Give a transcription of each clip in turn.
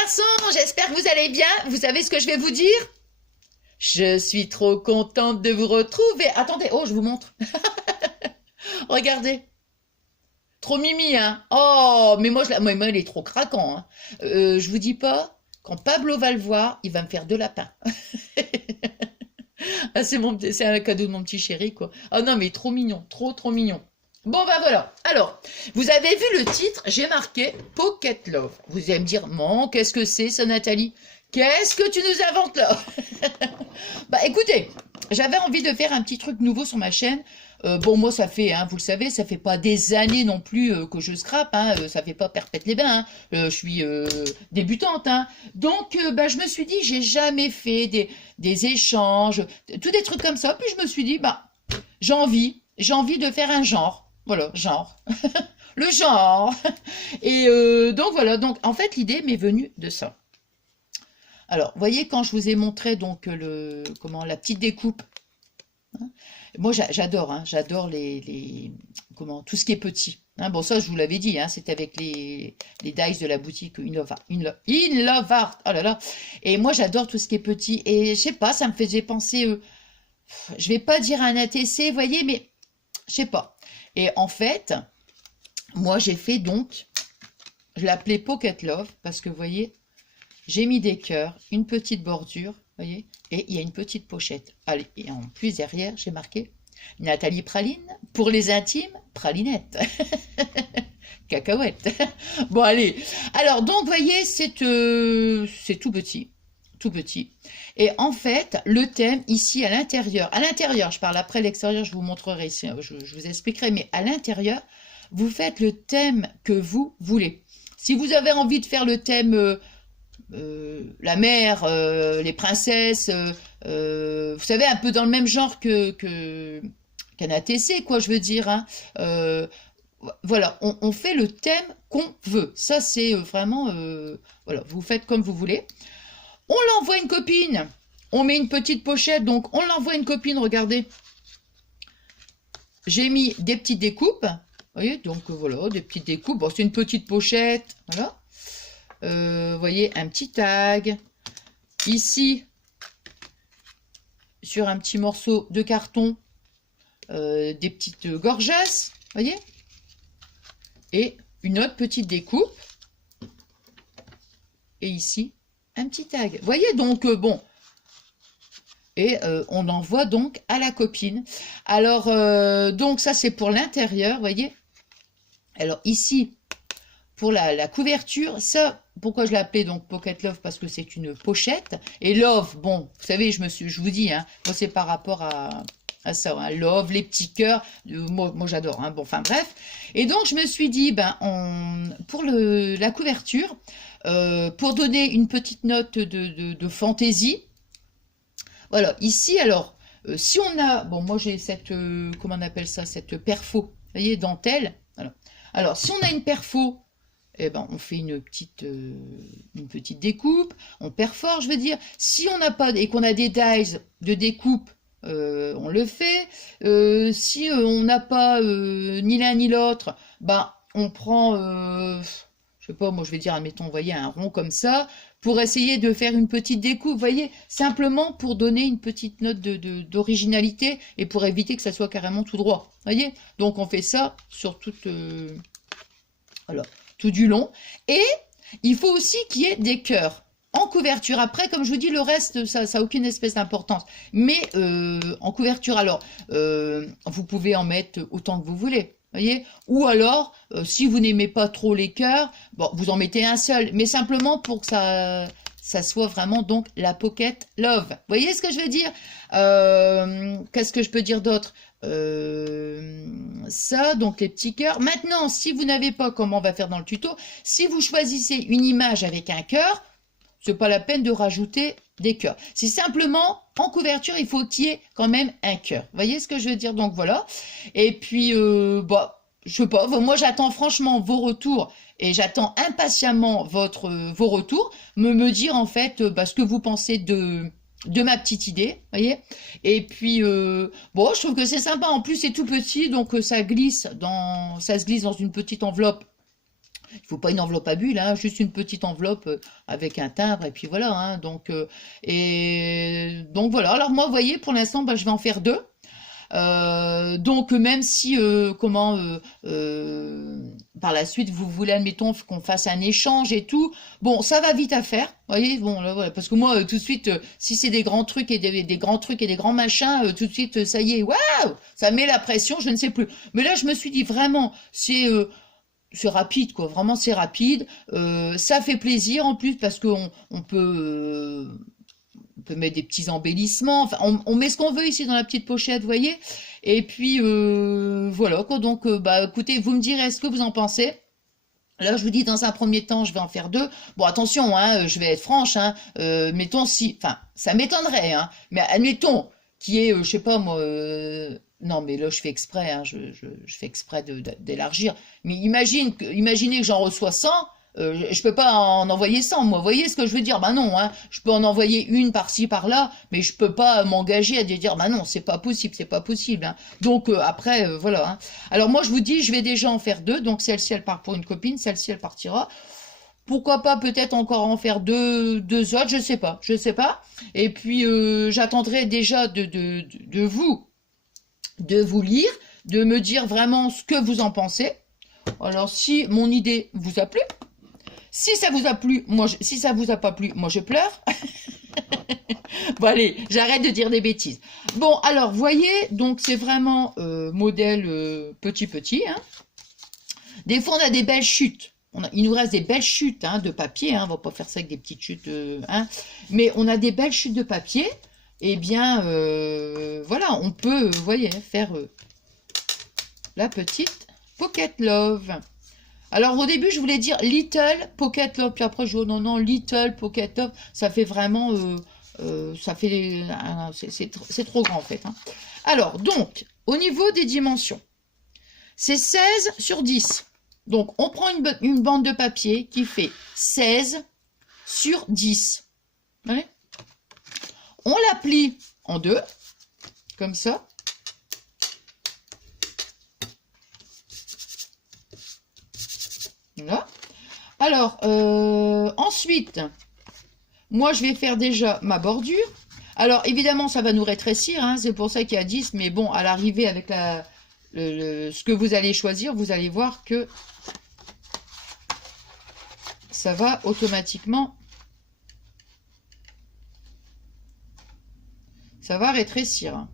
garçons, j'espère que vous allez bien. Vous savez ce que je vais vous dire? Je suis trop contente de vous retrouver. Attendez, oh, je vous montre. Regardez. Trop mimi, hein. Oh, mais moi, il est trop craquant, hein. Je vous dis pas, quand Pablo va le voir, il va me faire deux lapins. Ah, c'est un cadeau de mon petit chéri, quoi. Ah non, mais trop mignon, trop mignon. Bon, bah voilà. Alors, vous avez vu le titre, j'ai marqué Pocket Love. Vous allez me dire, mon, qu'est-ce que c'est ça, Nathalie? Qu'est-ce que tu nous inventes là? Bah écoutez, j'avais envie de faire un petit truc nouveau sur ma chaîne. Bon, moi, ça fait, hein, vous le savez, ça fait pas des années non plus que je scrape, hein, ça fait pas perpète les bains, hein, je suis débutante, hein. Donc, bah, je me suis dit, j'ai jamais fait des échanges, tout des trucs comme ça. Puis je me suis dit, bah, j'ai envie de faire un genre, voilà, genre, le genre. Et donc voilà, donc en fait, l'idée m'est venue de ça. Alors, vous voyez, quand je vous ai montré donc la petite découpe, hein, moi j'adore, hein, j'adore tout ce qui est petit. Hein. Bon, ça, je vous l'avais dit, hein, c'était avec les dice de la boutique In Love Art. Oh là là. Et moi, j'adore tout ce qui est petit. Et je sais pas, ça me faisait penser, je vais pas dire un ATC, vous voyez, mais je sais pas. Et en fait, moi, j'ai fait donc, je l'appelais Pocket Love parce que, vous voyez, j'ai mis des cœurs, une petite bordure, voyez, et il y a une petite pochette. Allez, et en plus derrière, j'ai marqué Nathalie Praline, pour les intimes, pralinette. Cacahuète. Bon, allez. Alors, donc, voyez, c'est tout petit. Tout petit. Et en fait, le thème, ici, à l'intérieur, je parle après l'extérieur, je vous montrerai, je vous expliquerai, mais à l'intérieur, vous faites le thème que vous voulez. Si vous avez envie de faire le thème... la mer, les princesses, vous savez, un peu dans le même genre qu'un ATC, quoi, je veux dire. Hein. Voilà, on fait le thème qu'on veut. Ça, c'est vraiment... voilà, vous faites comme vous voulez. On l'envoie à une copine. On met une petite pochette, donc on l'envoie à une copine, regardez. J'ai mis des petites découpes. Vous voyez, donc voilà, des petites découpes. Bon, c'est une petite pochette, voilà. Vous voyez, un petit tag. Ici, sur un petit morceau de carton, des petites gorgesses, voyez. Et une autre petite découpe. Et ici, un petit tag. Vous voyez, donc, bon. Et on envoie donc à la copine. Alors, donc, ça, c'est pour l'intérieur, vous voyez. Alors, ici, pour la couverture, ça, pourquoi je l'ai appelé donc Pocket Love? Parce que c'est une pochette. Et Love, bon, vous savez, je vous dis, hein, moi c'est par rapport à ça, hein, Love, les petits cœurs, moi j'adore, hein, bon, enfin bref. Et donc je me suis dit, ben, pour la couverture, pour donner une petite note de fantaisie, voilà, ici, alors, si on a, bon, moi j'ai cette, comment on appelle ça, cette perfo, vous voyez, dentelle, voilà. Alors, si on a une perfo, eh ben, on fait une petite découpe, on perfore, je veux dire. Si on n'a pas, et qu'on a des dies de découpe, on le fait. Si on n'a pas ni l'un ni l'autre, ben, on prend, je sais pas, moi je vais dire, admettons, vous voyez, un rond comme ça, pour essayer de faire une petite découpe, vous voyez, simplement pour donner une petite note d'originalité et pour éviter que ça soit carrément tout droit, vous voyez. Donc on fait ça sur toute, voilà, tout du long. Et il faut aussi qu'il y ait des cœurs en couverture. Après, comme je vous dis, le reste, ça n'a aucune espèce d'importance. Mais en couverture, alors, vous pouvez en mettre autant que vous voulez. Voyez, ou alors, si vous n'aimez pas trop les cœurs, bon, vous en mettez un seul, mais simplement pour que ça soit vraiment donc la Pocket Love. Vous voyez ce que je veux dire? Qu'est-ce que je peux dire d'autre? Ça, donc les petits cœurs. Maintenant, si vous n'avez pas, comme on va faire dans le tuto, si vous choisissez une image avec un cœur, c'est pas la peine de rajouter des cœurs. C'est simplement, en couverture, il faut qu'il y ait quand même un cœur. Vous voyez ce que je veux dire? Donc voilà. Et puis, bah, je sais pas, moi j'attends franchement vos retours et j'attends impatiemment vos retours, me dire en fait bah, ce que vous pensez de ma petite idée, voyez. Et puis bon, je trouve que c'est sympa. En plus, c'est tout petit, donc ça se glisse dans une petite enveloppe Il faut pas une enveloppe à bulles, hein, juste une petite enveloppe avec un timbre, et puis voilà. Hein, donc voilà. Alors moi, vous voyez, pour l'instant, bah, je vais en faire deux. Donc même si par la suite vous voulez admettons qu'on fasse un échange et tout, bon ça va vite à faire, vous voyez, bon là, voilà, parce que moi tout de suite si c'est des grands trucs et des grands trucs et des grands machins, tout de suite ça y est, waouh, ça met la pression, je ne sais plus. Mais là je me suis dit vraiment c'est rapide quoi, vraiment c'est rapide, ça fait plaisir en plus parce qu'on on peut mettre des petits embellissements, enfin, on met ce qu'on veut ici dans la petite pochette, vous voyez. Et puis, voilà, quoi. Donc, bah, écoutez, vous me direz ce que vous en pensez. Là, je vous dis, dans un premier temps, je vais en faire deux. Bon, attention, hein, je vais être franche, hein, mettons si, enfin, ça m'étonnerait, hein, mais admettons qu'il y ait, je sais pas moi, non, mais là, je fais exprès, hein, je fais exprès d'élargir. Mais imaginez que j'en reçois 100, je peux pas en envoyer 100, moi. Vous voyez ce que je veux dire? Bah non, hein. Je peux en envoyer une par-ci, par-là, mais je peux pas m'engager à dire, bah non, c'est pas possible, c'est pas possible. Hein. Donc après, voilà. Hein. Alors moi, je vous dis, je vais déjà en faire deux. Donc celle-ci, elle part pour une copine, celle-ci, elle partira. Pourquoi pas peut-être encore en faire deux autres, je sais pas. Et puis j'attendrai déjà de vous lire, de me dire vraiment ce que vous en pensez. Alors si mon idée vous a plu, si ça vous a plu, si ça vous a pas plu, moi je pleure. Bon allez, j'arrête de dire des bêtises. Bon alors, voyez, donc c'est vraiment modèle petit. Hein. Des fois on a des belles chutes. Il nous reste des belles chutes hein, de papier. Hein, on va pas faire ça avec des petites chutes. Hein, mais on a des belles chutes de papier. Eh bien, voilà, on peut, vous voyez, faire la petite Pocket Love. Alors au début je voulais dire Little Pocket Love, puis après je dis oh non Little Pocket Love, ça fait vraiment, ça fait, c'est trop grand en fait. Hein. Alors donc au niveau des dimensions, c'est 16 sur 10. Donc on prend une bande de papier qui fait 16 sur 10. Ouais. On la plie en deux, comme ça. Là. Alors, ensuite, moi, je vais faire déjà ma bordure. Alors, évidemment, ça va nous rétrécir, hein, c'est pour ça qu'il y a 10, mais bon, à l'arrivée, avec ce que vous allez choisir, vous allez voir que ça va automatiquement, ça va rétrécir.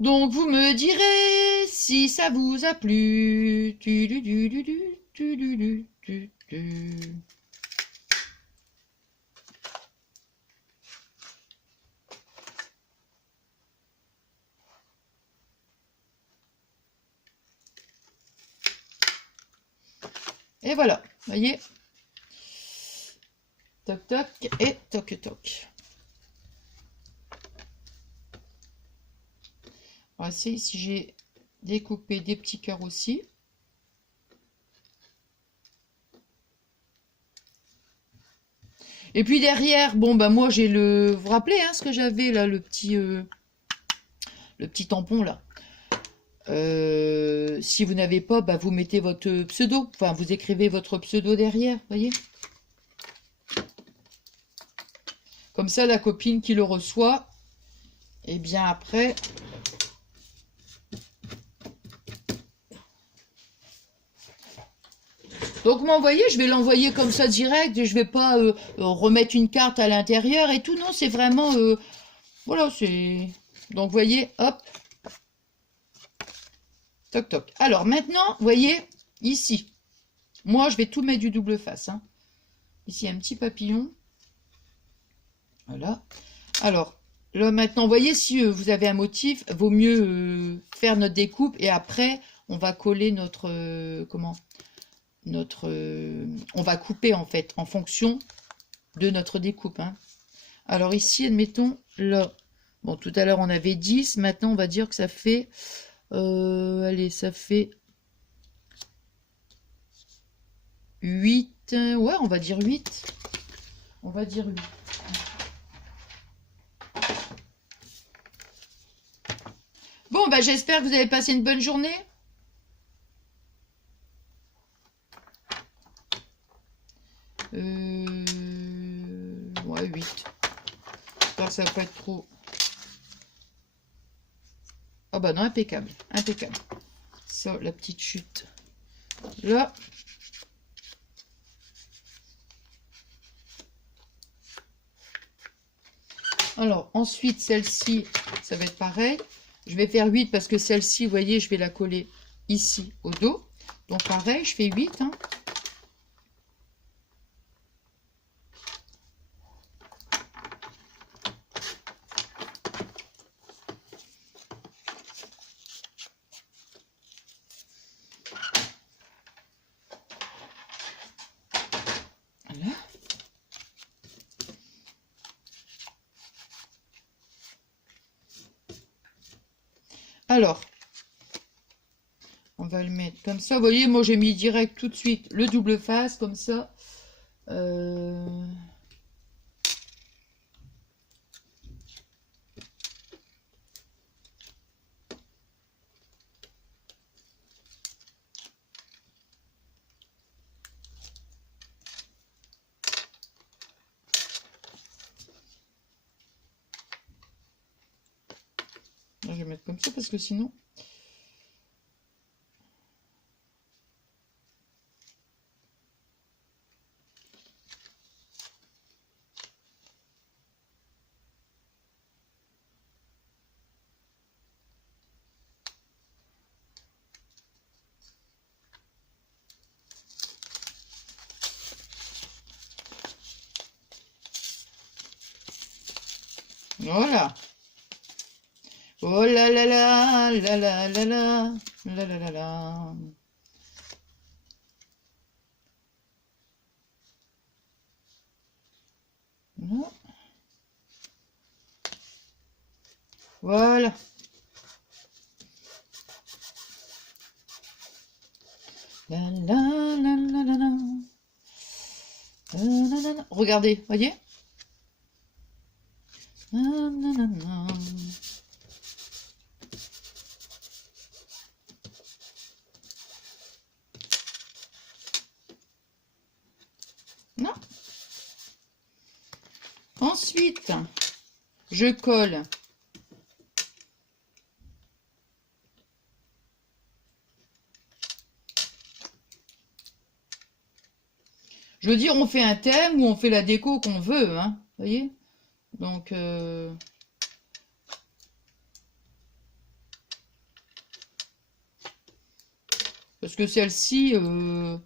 Donc, vous me direz si ça vous a plu. Et voilà, voyez. Toc toc et toc toc. On va essayer si j'ai découpé des petits cœurs aussi. Et puis derrière, bon bah moi j'ai le, vous vous rappelez hein, ce que j'avais là, le petit tampon là. Si vous n'avez pas, bah vous mettez votre pseudo, enfin vous écrivez votre pseudo derrière, voyez. Comme ça la copine qui le reçoit, et bien après. Donc moi, vous voyez, je vais l'envoyer comme ça direct, je vais pas remettre une carte à l'intérieur et tout, non, c'est vraiment, voilà, c'est, donc vous voyez, hop, toc toc. Alors maintenant, vous voyez, ici, moi je vais tout mettre du double face, hein. Ici un petit papillon, voilà. Alors, là maintenant, vous voyez, si vous avez un motif, vaut mieux faire notre découpe et après, on va coller notre, comment on va couper en fait en fonction de notre découpe. Hein. Alors ici, admettons, là, Bon, tout à l'heure, on avait 10. Maintenant, on va dire que ça fait... allez, ça fait 8. Ouais, on va dire 8. On va dire 8. Bon, bah, j'espère que vous avez passé une bonne journée. Ouais, 8. J'espère que ça va pas être trop... Ah bah non, impeccable. Impeccable. Ça, la petite chute. Là. Alors, ensuite, celle-ci, ça va être pareil. Je vais faire 8 parce que celle-ci, vous voyez, je vais la coller ici au dos. Donc, pareil, je fais 8. Hein. Voilà. Alors, on va le mettre comme ça. Vous voyez, moi, j'ai mis direct tout de suite le double face, comme ça. Je vais mettre comme ça parce que sinon... Voilà. Oh là là là, là là là là, là là là là. Non. Voilà. La la la la la la. La la la la. Regardez, voyez? La la la la. Non. Ensuite, je colle. Je veux dire, on fait un thème ou on fait la déco qu'on veut, hein. Voyez? Donc, parce que celle-ci, on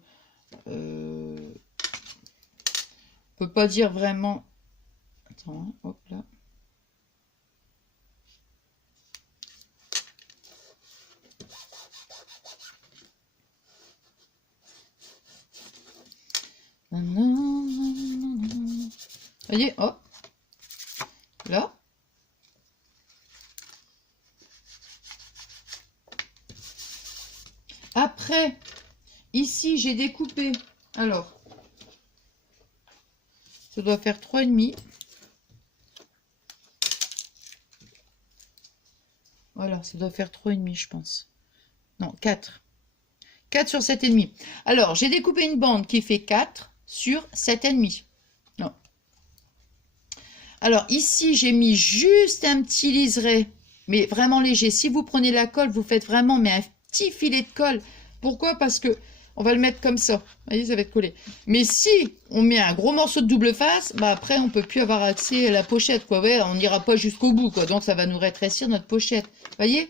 peut pas dire vraiment. Attends, hein, hop là. Voyez, hop. Là. Après, ici, j'ai découpé. Alors, ça doit faire 3,5. Voilà, ça doit faire 3,5, je pense. Non, 4. 4 sur 7,5. Alors, j'ai découpé une bande qui fait 4 sur 7,5. Non. Alors, ici, j'ai mis juste un petit liseré, mais vraiment léger. Si vous prenez la colle, vous faites vraiment mais un petit filet de colle. Pourquoi? Parce que on va le mettre comme ça. Vous voyez, ça va être collé. Mais si on met un gros morceau de double face, bah après, on peut plus avoir accès à la pochette, quoi. Ouais, on n'ira pas jusqu'au bout, quoi. Donc, ça va nous rétrécir notre pochette. Vous voyez?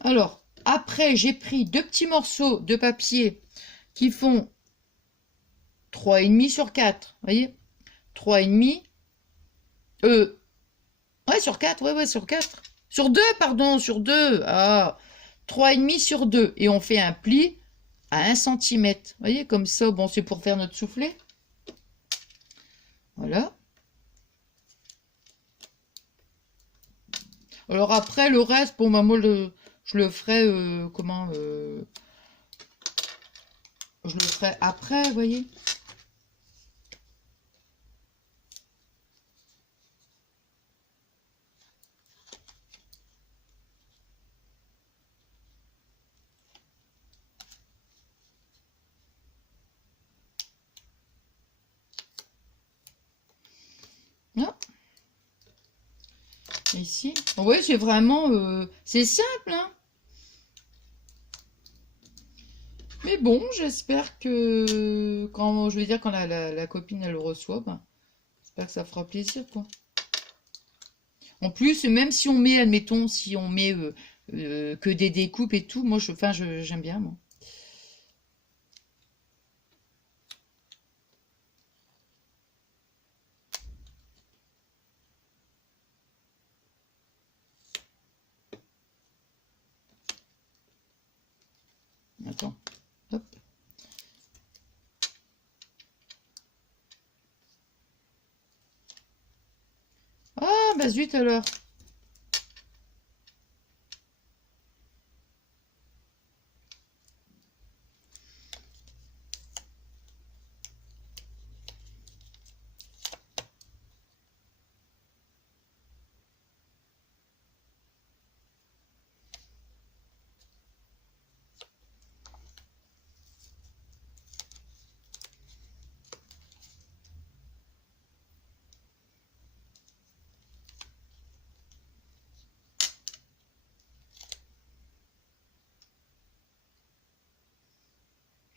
Alors, après, j'ai pris 2 petits morceaux de papier qui font 3,5 sur 4. Vous voyez? 3,5. Ouais, sur 4, ouais, sur 4. Sur 2, pardon, sur 2. Ah, 3,5 sur 2. Et on fait un pli à 1 cm. Vous voyez, comme ça, bon, c'est pour faire notre soufflet. Voilà. Alors après, le reste, pour moi, je le ferai, je le ferai après, vous voyez. Ah, ici. Oui, j'ai vraiment... c'est simple, hein. Mais bon, j'espère que quand je vais dire quand la copine elle le reçoit, ben, j'espère que ça fera plaisir quoi. En plus, même si on met, admettons, si on met que des découpes et tout, moi j'aime bien moi. Attends, hop. Ah bah zut alors.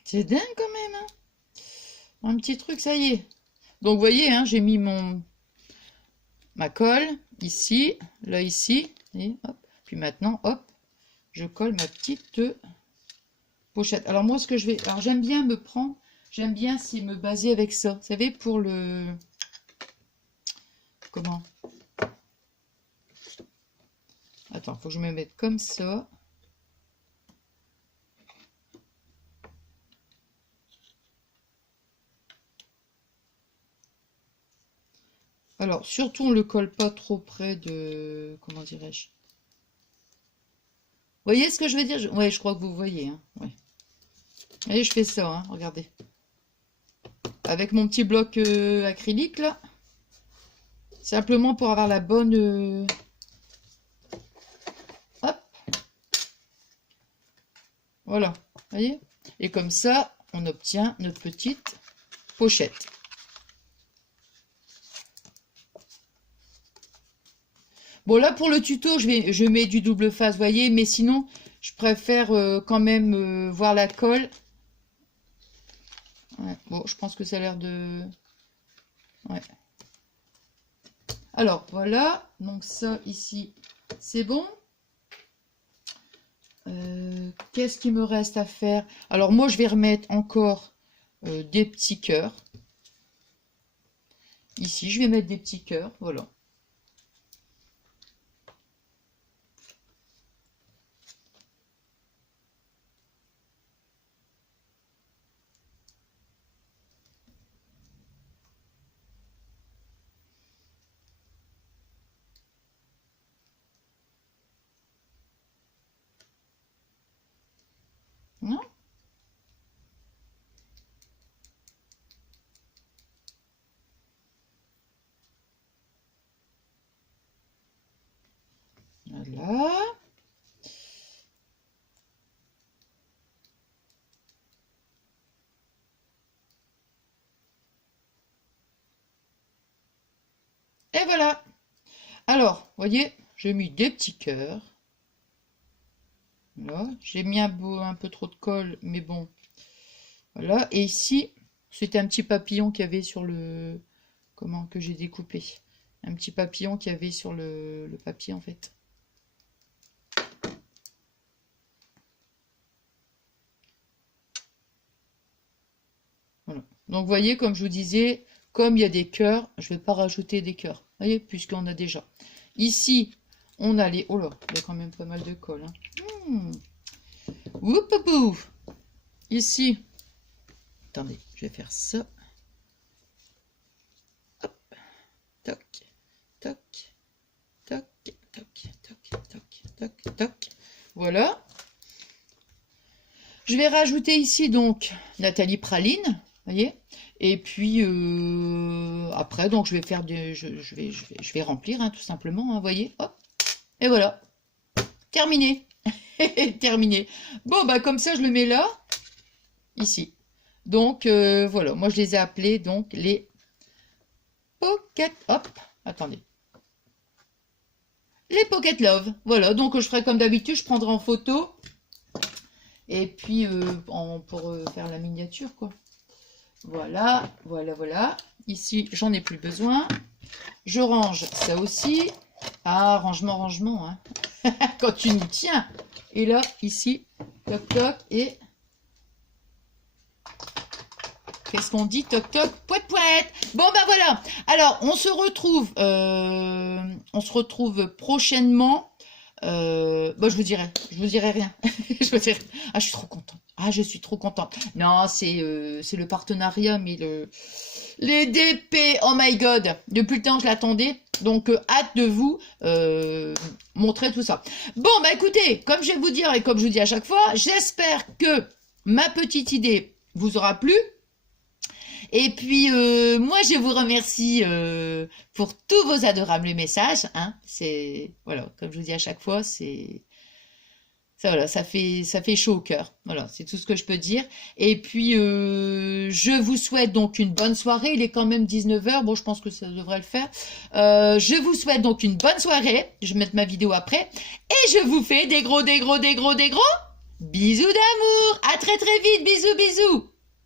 C'est dingue quand même, hein. Un petit truc, ça y est. Donc vous voyez, hein, j'ai mis ma colle ici, là ici, et hop. Puis maintenant, hop, je colle ma petite pochette. Alors moi, ce que je vais... Alors j'aime bien me prendre... J'aime bien c'est me baser avec ça. Vous savez, pour le... Comment? Attends, faut que je me mette comme ça. Alors, surtout, on le colle pas trop près de... Comment dirais-je? Vous voyez ce que je veux dire? Ouais, je crois que vous voyez. Hein. Ouais. Allez, je fais ça, hein, regardez. Avec mon petit bloc acrylique, là. Simplement pour avoir la bonne... Hop. Voilà. Vous voyez? Et comme ça, on obtient notre petite pochette. Bon, là, pour le tuto, je mets du double face, vous voyez. Mais sinon, je préfère quand même voir la colle. Ouais, bon, je pense que ça a l'air de... Ouais. Alors, voilà. Donc ça, ici, c'est bon. Qu'est-ce qu'il me reste à faire? Alors, moi, je vais remettre encore des petits cœurs. Ici, je vais mettre des petits cœurs. Voilà. Non? Voilà. Et voilà. Alors, vous voyez, j'ai mis des petits cœurs. Là, j'ai mis un peu trop de colle, mais bon. Voilà. Et ici, c'était un petit papillon qu'il y avait sur le... Comment que j'ai découpé. Un petit papillon qu'il y avait sur le papier, en fait. Voilà. Donc, vous voyez, comme je vous disais, comme il y a des cœurs, je ne vais pas rajouter des cœurs. Vous voyez, puisqu'on a déjà. Ici, on a les... Oh là, il y a quand même pas mal de colle. Hein. Oup. Ici, attendez, je vais faire ça. Hop, toc, toc, toc, toc, toc. Toc, toc, toc. Voilà. Je vais rajouter ici donc Nathalie Praline, voyez. Et puis après, donc je vais faire je vais remplir hein, tout simplement, hein, voyez. Hop. Et voilà. Terminé. Terminé. Bon bah comme ça je le mets là, ici. Donc voilà, moi je les ai appelés donc les Pocket. Hop, attendez. Les Pocket Love. Voilà, donc je ferai comme d'habitude, je prendrai en photo. Et puis pour faire la miniature quoi. Voilà, voilà, voilà. Ici, j'en ai plus besoin. Je range ça aussi. Ah, rangement, rangement. Hein. Quand tu nous tiens. Et là, ici, toc, toc. Et qu'est-ce qu'on dit? Toc, toc, poète, poète. Bon, ben voilà. Alors, on se retrouve prochainement. Bon, je vous dirai rien. Je vous dirai. Ah, je suis trop contente. Ah, je suis trop contente. Non, c'est le partenariat, mais les DP, oh my god, depuis le temps que je l'attendais. Donc, hâte de vous montrer tout ça. Bon, bah écoutez, comme je vais vous dire et comme je vous dis à chaque fois, j'espère que ma petite idée vous aura plu. Et puis, moi, je vous remercie pour tous vos adorables messages. Hein. C'est, voilà, comme je vous dis à chaque fois, c'est... Ça, voilà, ça fait chaud au cœur. Voilà, c'est tout ce que je peux dire. Et puis, je vous souhaite donc une bonne soirée. Il est quand même 19 h. Bon, je pense que ça devrait le faire. Je vous souhaite donc une bonne soirée. Je vais mettre ma vidéo après. Et je vous fais des gros bisous d'amour. À très très vite. Bisous, bisous.